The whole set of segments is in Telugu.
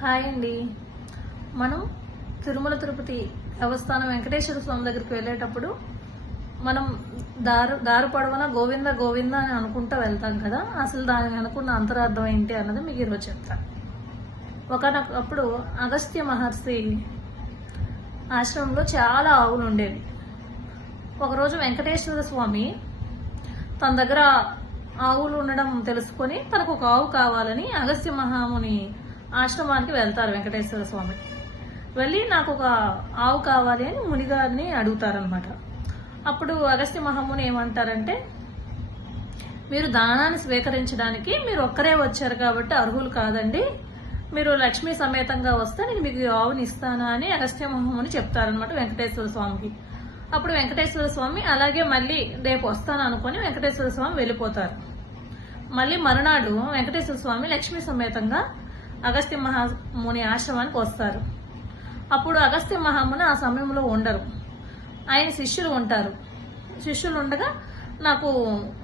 హాయ్ అండి. మనం తిరుమల తిరుపతి దేవస్థానం వెంకటేశ్వర స్వామి దగ్గరికి వెళ్ళేటప్పుడు మనం దారి పొడవునా గోవింద గోవింద అని అనుకుంటూ వెళ్తాం కదా. అసలు దాని వెనుకున్న అంతరార్థం ఏంటి అన్నది మీకు ఈరోజు చెప్తాను. ఒకనప్పుడు అగస్త్య మహర్షి ఆశ్రమంలో చాలా ఆవులు ఉండేవి. ఒకరోజు వెంకటేశ్వర స్వామి తన దగ్గర ఆవులు ఉండడం తెలుసుకొని తనకు ఒక ఆవు కావాలని అగస్త్య మహాముని ఆశ్రమానికి వెళ్తారు. వెంకటేశ్వర స్వామి వెళ్ళి నాకు ఒక ఆవు కావాలి అని మునిగారిని అడుగుతారనమాట. అప్పుడు అగస్త్య మహాముని ఏమంటారంటే, మీరు దానాన్ని స్వీకరించడానికి మీరు ఒక్కరే వచ్చారు కాబట్టి అర్హులు కాదండి, మీరు లక్ష్మీ సమేతంగా వస్తే నేను మీకు ఆవుని ఇస్తానా అని అగస్త్య మహాముని చెప్తారనమాట వెంకటేశ్వర స్వామికి. అప్పుడు వెంకటేశ్వర స్వామి అలాగే మళ్ళీ రేపు వస్తాను అనుకుని వెంకటేశ్వర స్వామి వెళ్ళిపోతారు. మళ్ళీ మరునాడు వెంకటేశ్వర స్వామి లక్ష్మీ సమేతంగా అగస్త్య మహాముని ఆశ్రమానికి వస్తారు. అప్పుడు అగస్త్య మహాముని ఆ సమయంలో ఉండరు, ఆయన శిష్యులు ఉంటారు. శిష్యులు ఉండగా నాకు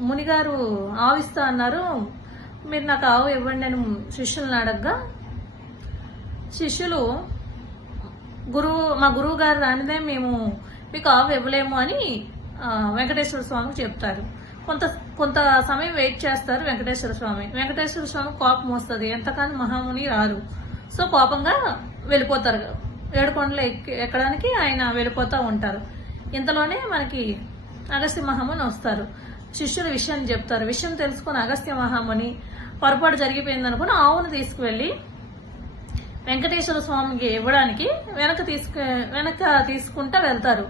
మునిగారు ఆవిస్తా అన్నారు, మీరు నాకు ఆవు ఇవ్వండి అని శిష్యులను అడగగా, శిష్యులు మా గురువు గారు రానిదే మేము మీకు ఆవు ఇవ్వలేము అని వెంకటేశ్వర స్వామికి చెప్తారు. కొంత సమయం వెయిట్ చేస్తారు వెంకటేశ్వర స్వామి కోపం వస్తుంది, ఎంతకాని మహాముని రారు. సో కోపంగా వెళ్ళిపోతారు, ఏడుకొండలు ఎక్కడానికి ఆయన వెళ్ళిపోతూ ఉంటారు. ఇంతలోనే మనకి అగస్త్య మహాముని వస్తారు. శిష్యుల విషయాన్ని చెప్తారు. విషయం తెలుసుకుని అగస్త్య మహాముని పొరపాటు జరిగిపోయింది అనుకుని ఆవును తీసుకువెళ్ళి వెంకటేశ్వర స్వామికి ఇవ్వడానికి వెనక తీసుకుంటా వెళ్తారు.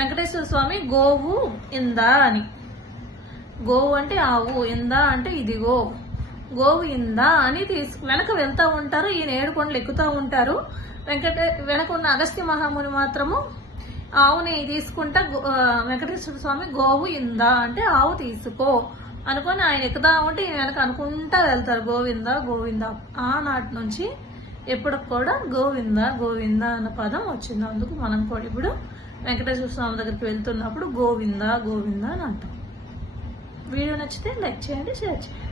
వెంకటేశ్వర స్వామి గోవు ఇందా అని, గోవు అంటే ఆవు, ఇందా అంటే ఇదిగో, గోవు ఇందా అని వెనక వెళ్తా ఉంటారు. ఈయన ఏడుకొండలు ఎక్కుతూ ఉంటారు. వెనక ఉన్న అగస్త్య మహాముని మాత్రము ఆవుని తీసుకుంటా వెంకటేశ్వర స్వామి గోవు ఇందా అంటే ఆవు తీసుకో అనుకొని ఆయన ఎక్కుతా ఉంటే ఈయన వెనక అనుకుంటా వెళ్తారు గోవింద గోవింద. ఆనాటి నుంచి ఎప్పటికి కూడా గోవింద గోవింద అన్న పదం వచ్చింది. అందుకు మనం కూడా ఇప్పుడు వెంకటేశ్వర స్వామి దగ్గరికి వెళ్తున్నప్పుడు గోవింద గోవింద అని అంటాం. వీడియో నచ్చితే లైక్ చేయండి, షేర్ చేయండి.